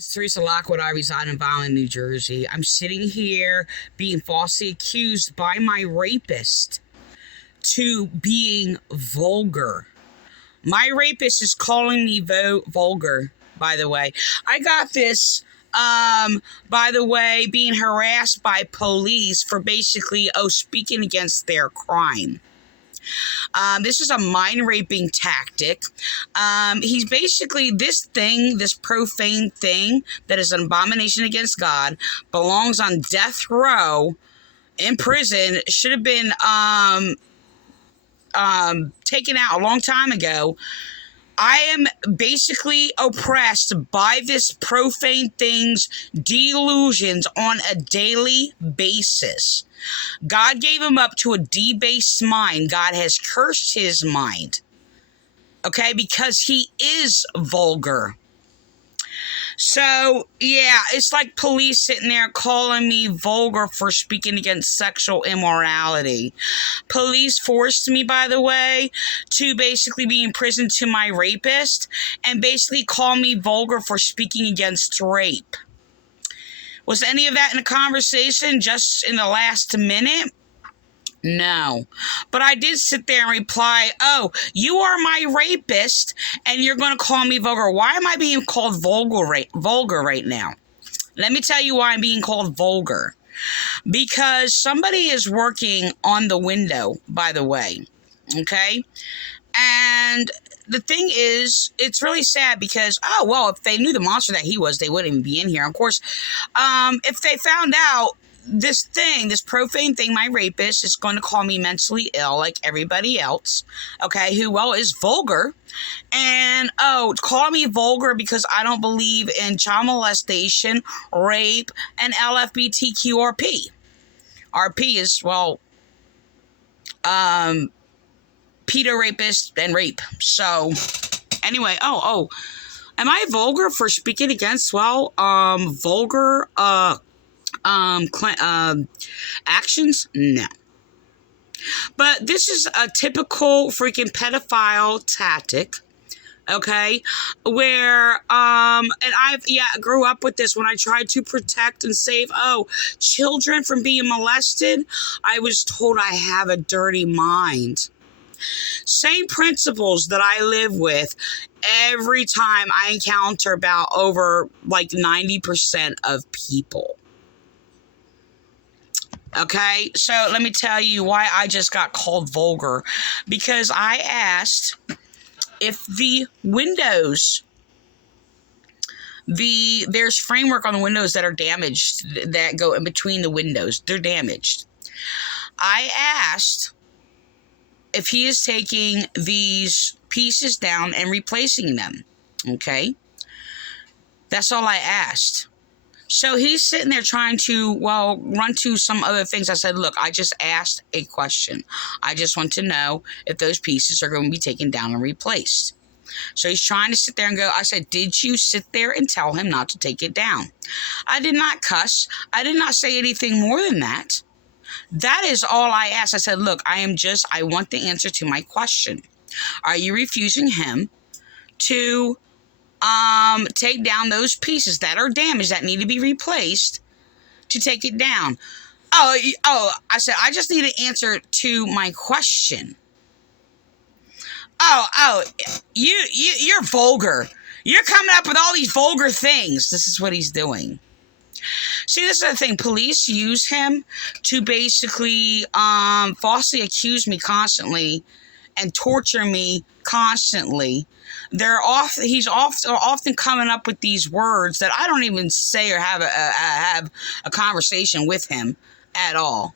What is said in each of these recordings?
It's Teresa Lockwood. I reside in Vineland, New Jersey. I'm sitting here being falsely accused by my rapist to being vulgar. My rapist is calling me vulgar, by the way. I got this, by the way, being harassed by police for basically, speaking against their crime. This is a mind raping tactic. He's basically this profane thing that is an abomination against God, belongs on death row in prison, should have been taken out a long time ago. I am basically oppressed by this profane thing's delusions on a daily basis. God gave him up to a debased mind. God has cursed his mind, okay, because he is vulgar. So, yeah, it's like police sitting there calling me vulgar for speaking against sexual immorality. Police forced me, by the way, to basically be imprisoned to my rapist and basically call me vulgar for speaking against rape. Was any of that in a conversation just in the last minute? No. But I did sit there and reply, "Oh, you are my rapist and you're going to call me vulgar." Why am I being called vulgar right now? Let me tell you why I'm being called vulgar. Because somebody is working on the window, by the way. Okay? And the thing is, it's really sad because, if they knew the monster that he was, they wouldn't even be in here. Of course, if they found out this profane thing, my rapist is going to call me mentally ill like everybody else, okay, who, is vulgar. And, call me vulgar because I don't believe in child molestation, rape, and LFBTQRP. RP is, pedo rapist and rape. So, anyway, am I vulgar for speaking against, vulgar, actions? No. But this is a typical freaking pedophile tactic, okay, where, and I grew up with this when I tried to protect and save, children from being molested. I was told I have a dirty mind. Same principles that I live with every time I encounter about over 90% of people. Okay, so let me tell you why I just got called vulgar. Because I asked if the windows, there's framework on the windows that are damaged, that go in between the windows. They're damaged. I asked if he is taking these pieces down and replacing them. Okay? That's all I asked. So he's sitting there trying to, run to some other things. I said, look, I just asked a question. I just want to know if those pieces are going to be taken down and replaced. So he's trying to sit there and go, I said, did you sit there and tell him not to take it down? I did not cuss. I did not say anything more than that. That is all I asked. I said, look, I want the answer to my question. Are you refusing him to take down those pieces that are damaged, that need to be replaced, to take it down? I said, I just need an answer to my question. You're vulgar. You're coming up with all these vulgar things. This is what he's doing. See, this is the thing. Police use him to basically falsely accuse me constantly and torture me constantly. He's often coming up with these words that I don't even say or have a conversation with him at all.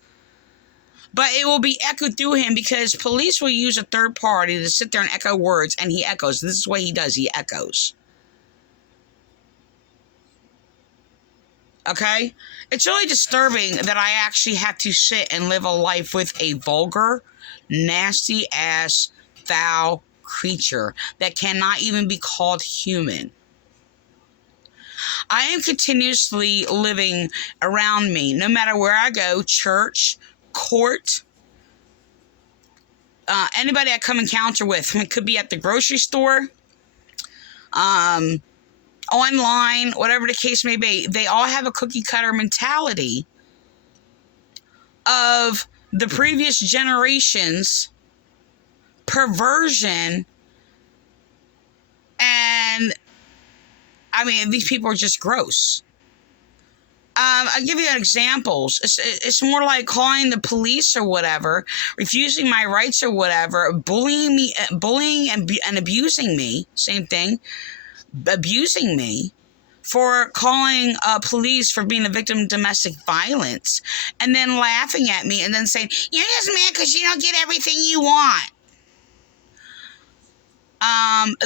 But it will be echoed through him because police will use a third party to sit there and echo words, and he echoes. This is what he does. He echoes. Okay? It's really disturbing that I actually have to sit and live a life with a vulgar, nasty-ass, foul creature that cannot even be called human. I am continuously living around me, no matter where I go, church, court, anybody I come encounter with. It could be at the grocery store, online, whatever the case may be, they all have a cookie cutter mentality of the previous generation's perversion. And I mean, these people are just gross. I'll give you examples. It's more like calling the police or whatever, refusing my rights or whatever, bullying and abusing me. Same thing, abusing me for calling police for being a victim of domestic violence, and then laughing at me and then saying, "You're just mad because you don't get everything you want."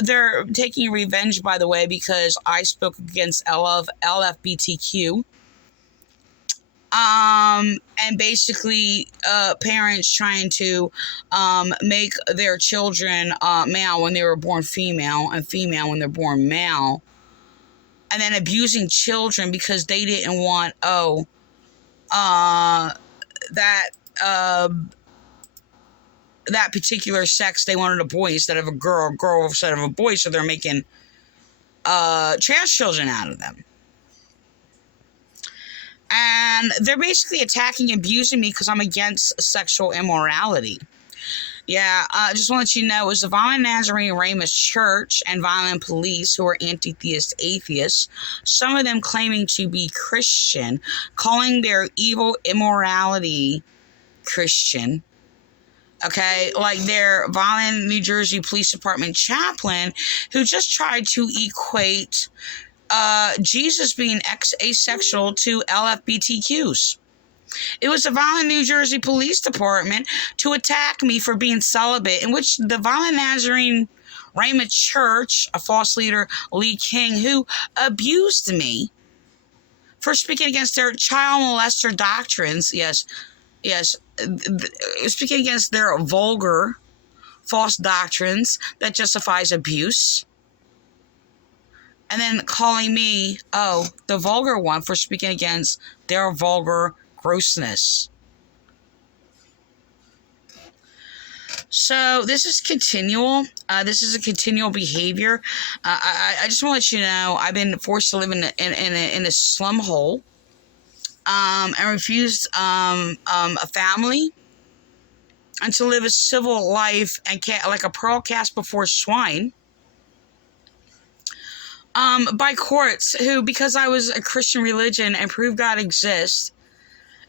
They're taking revenge, by the way, because I spoke against LFBTQ. And basically, parents trying to make their children male when they were born female, and female when they're born male, and then abusing children because they didn't want that particular sex. They wanted a boy instead of a girl instead of a boy, so they're making trans children out of them. And they're basically attacking and abusing me because I'm against sexual immorality. Yeah, I just want to let you know, it was the Vineland Nazarene Rapist Church and Vineland Police who are anti-theist atheists, some of them claiming to be Christian, calling their evil immorality Christian. Okay, like their Vineland, New Jersey Police Department chaplain who just tried to equate Jesus being asexual to LFBTQs. It was the Vineland, New Jersey Police Department to attack me for being celibate, in which the Vineland Nazarene Rapist Church, a false leader, Lee King, who abused me for speaking against their child molester doctrines. Yes, speaking against their vulgar, false doctrines that justifies abuse. And then calling me, the vulgar one, for speaking against their vulgar grossness. So this is continual. This is a continual behavior. I just want to let you know, I've been forced to live in a slum hole. And refused a family, and to live a civil life and like a pearl cast before swine. By courts who, because I was a Christian religion and proved God exists,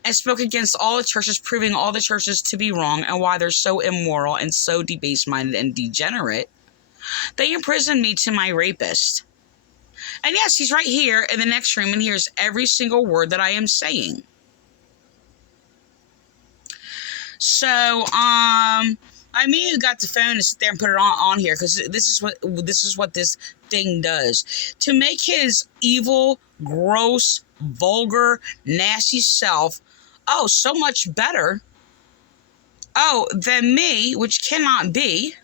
and spoke against all the churches, proving all the churches to be wrong and why they're so immoral and so debased-minded and degenerate, they imprisoned me to my rapist. And yes, he's right here in the next room and hears every single word that I am saying. So, I immediately got the phone and sit there and put it on here, because this is what this thing does. To make his evil, gross, vulgar, nasty self, so much better, than me, which cannot be.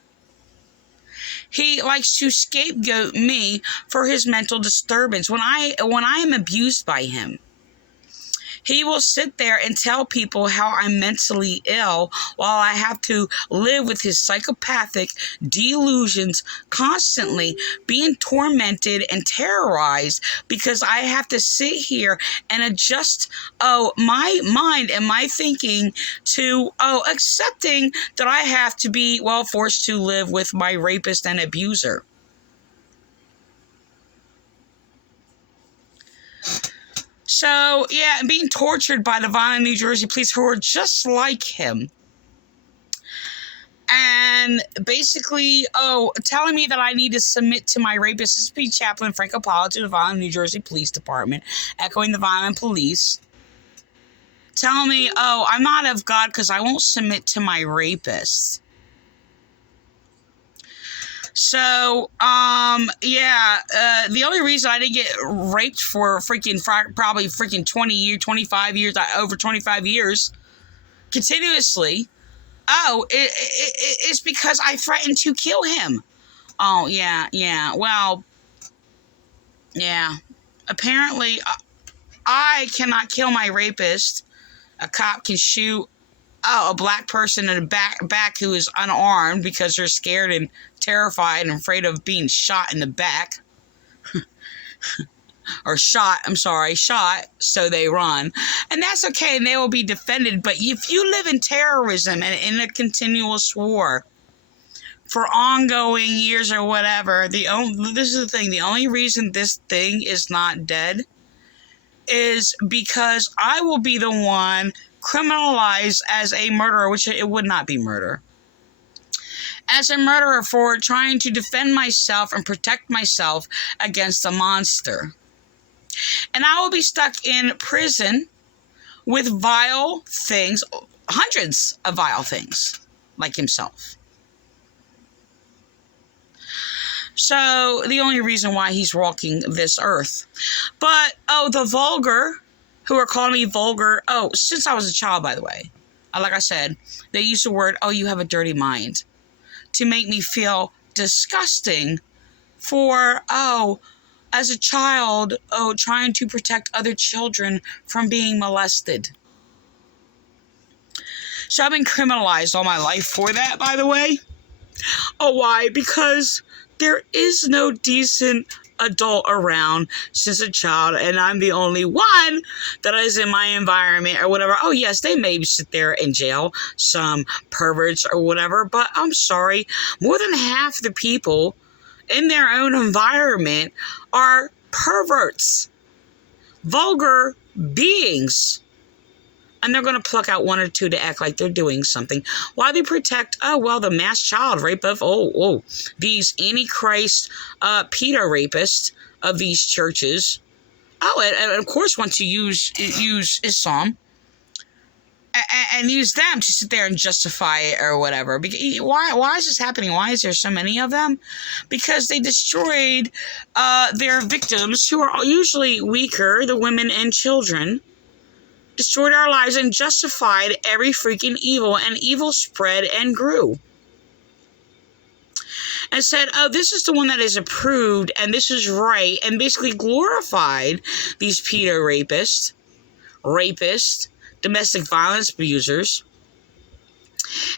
He likes to scapegoat me for his mental disturbance. When I am abused by him, he will sit there and tell people how I'm mentally ill while I have to live with his psychopathic delusions, constantly being tormented and terrorized because I have to sit here and adjust my mind and my thinking to accepting that I have to be forced to live with my rapist and abuser. So, yeah, being tortured by the Vineland, New Jersey police who are just like him. And basically, telling me that I need to submit to my rapist. This is P. Chaplain Franco Paolo to the Vineland, New Jersey Police Department, echoing the Vineland Police. Telling me, I'm not of God because I won't submit to my rapist. So, the only reason I didn't get raped for probably 20 years, 25 years, over 25 years, continuously, it's because I threatened to kill him. Apparently, I cannot kill my rapist. A cop can shoot a black person in the back who is unarmed because they're scared and terrified and afraid of being shot in the back. or shot, so they run. And that's okay, and they will be defended. But if you live in terrorism and in a continuous war for ongoing years or whatever, this is the thing, the only reason this thing is not dead is because I will be the one criminalized as a murderer, which it would not be murder. As a murderer for trying to defend myself and protect myself against a monster. And I will be stuck in prison with vile things, hundreds of vile things, like himself. So, the only reason why he's walking this earth. But, the vulgar, who are calling me vulgar, since I was a child, by the way, like I said, they use the word, you have a dirty mind, to make me feel disgusting for, as a child, trying to protect other children from being molested. So I've been criminalized all my life for that, by the way. Why? Because there is no decent adult around since a child, and I'm the only one that is in my environment or whatever. Yes, they may sit there in jail, some perverts or whatever, but I'm sorry, more than half the people in their own environment are perverts, vulgar beings. And they're going to pluck out one or two to act like they're doing something while they protect, the mass child rape of, these antichrist, pedo rapists of these churches. And of course want to use Islam and use them to sit there and justify it or whatever. Why is this happening? Why is there so many of them? Because they destroyed their victims, who are usually weaker, the women and children. Destroyed our lives and justified every freaking evil, and evil spread and grew. And said, this is the one that is approved, and this is right, and basically glorified these pedo rapists, domestic violence abusers,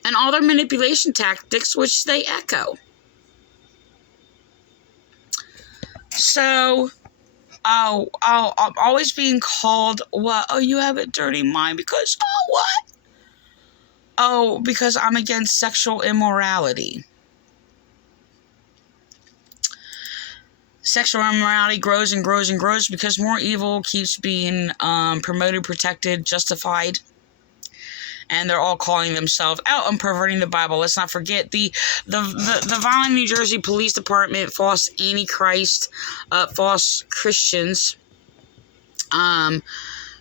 and all their manipulation tactics, which they echo. So, I'm always being called, you have a dirty mind because, what? Because I'm against sexual immorality. Sexual immorality grows and grows and grows because more evil keeps being promoted, protected, justified. And they're all calling themselves out and perverting the Bible. Let's not forget the Vineland, New Jersey Police Department, false antichrist, false Christians,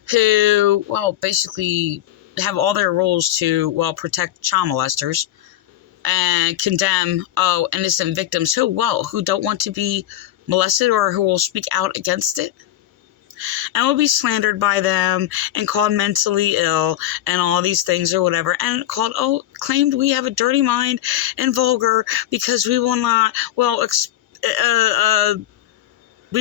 who, basically have all their rules to, protect child molesters and condemn, innocent victims who don't want to be molested or who will speak out against it. And will be slandered by them and called mentally ill and all these things or whatever, and claimed we have a dirty mind and vulgar because we will not, we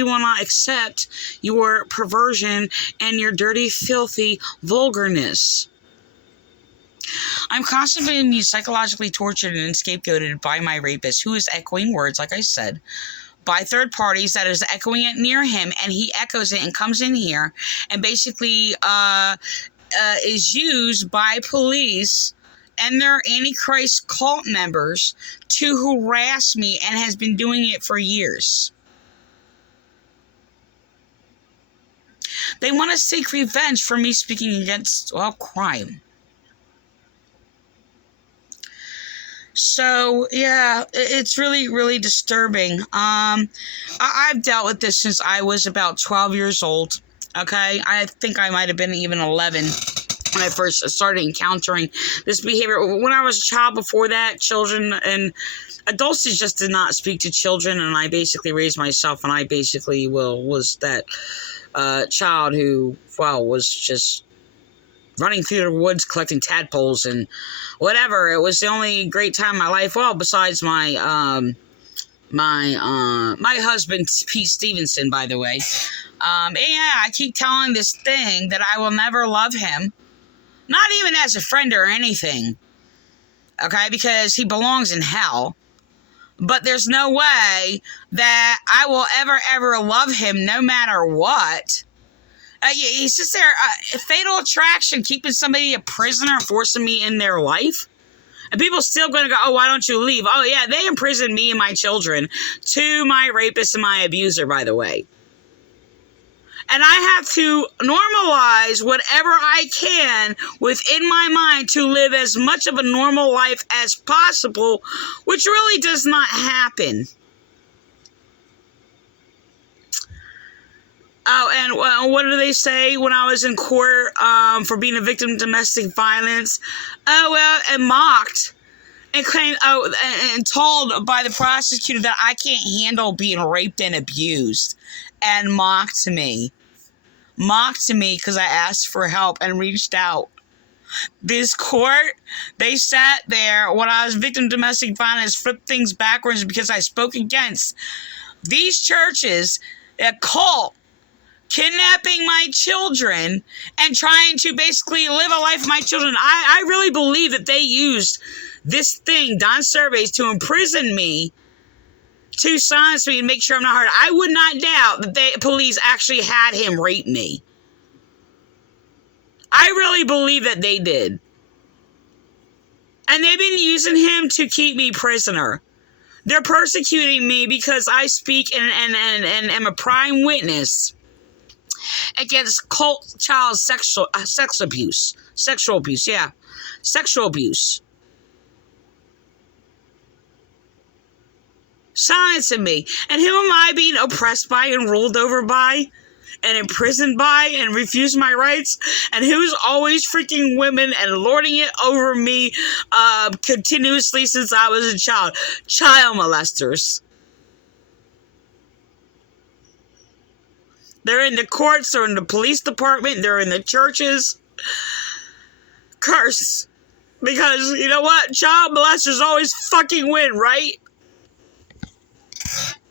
will not accept your perversion and your dirty, filthy vulgarness. I'm constantly being psychologically tortured and scapegoated by my rapist, who is echoing words, like I said, by third parties that is echoing it near him, and he echoes it and comes in here and basically is used by police and their Antichrist cult members to harass me, and has been doing it for years. They want to seek revenge for me speaking against, crime. So, yeah, it's really, really disturbing. I've dealt with this since I was about 12 years old, okay? I think I might have been even 11 when I first started encountering this behavior. When I was a child before that, children and adults just did not speak to children, and I basically raised myself, and I basically was that child who, was just running through the woods collecting tadpoles and whatever. It was the only great time in my life. Besides my my husband, Pete Stevenson, by the way. I keep telling this thing that I will never love him. Not even as a friend or anything. Okay? Because he belongs in hell. But there's no way that I will ever love him no matter what. He's just there, fatal attraction, keeping somebody a prisoner, forcing me in their life. And people still going to go, oh, why don't you leave? Oh, yeah, they imprisoned me and my children to my rapist and my abuser, by the way. And I have to normalize whatever I can within my mind to live as much of a normal life as possible, which really does not happen. Oh, and what do they say when I was in court for being a victim of domestic violence? Oh, well, and mocked and claimed, and told by the prosecutor that I can't handle being raped and abused, and mocked me. Mocked me because I asked for help and reached out. This court, they sat there when I was victim of domestic violence, flipped things backwards because I spoke against these churches, a cult, kidnapping my children and trying to basically live a life for my children. I really believe that they used this thing, Don Surveys, to imprison me, to silence me and make sure I'm not hurt. I would not doubt that the police actually had him rape me. I really believe that they did. And they've been using him to keep me prisoner. They're persecuting me because I speak and am a prime witness against cult child sexual abuse. Sexual abuse, yeah. Sexual abuse. Silencing me. And who am I being oppressed by and ruled over by and imprisoned by and refused my rights? And who's always freaking women and lording it over me continuously since I was a child? Child molesters. They're in the courts, they're in the police department, they're in the churches. Curse. Because, you know what? Child molesters always fucking win, right?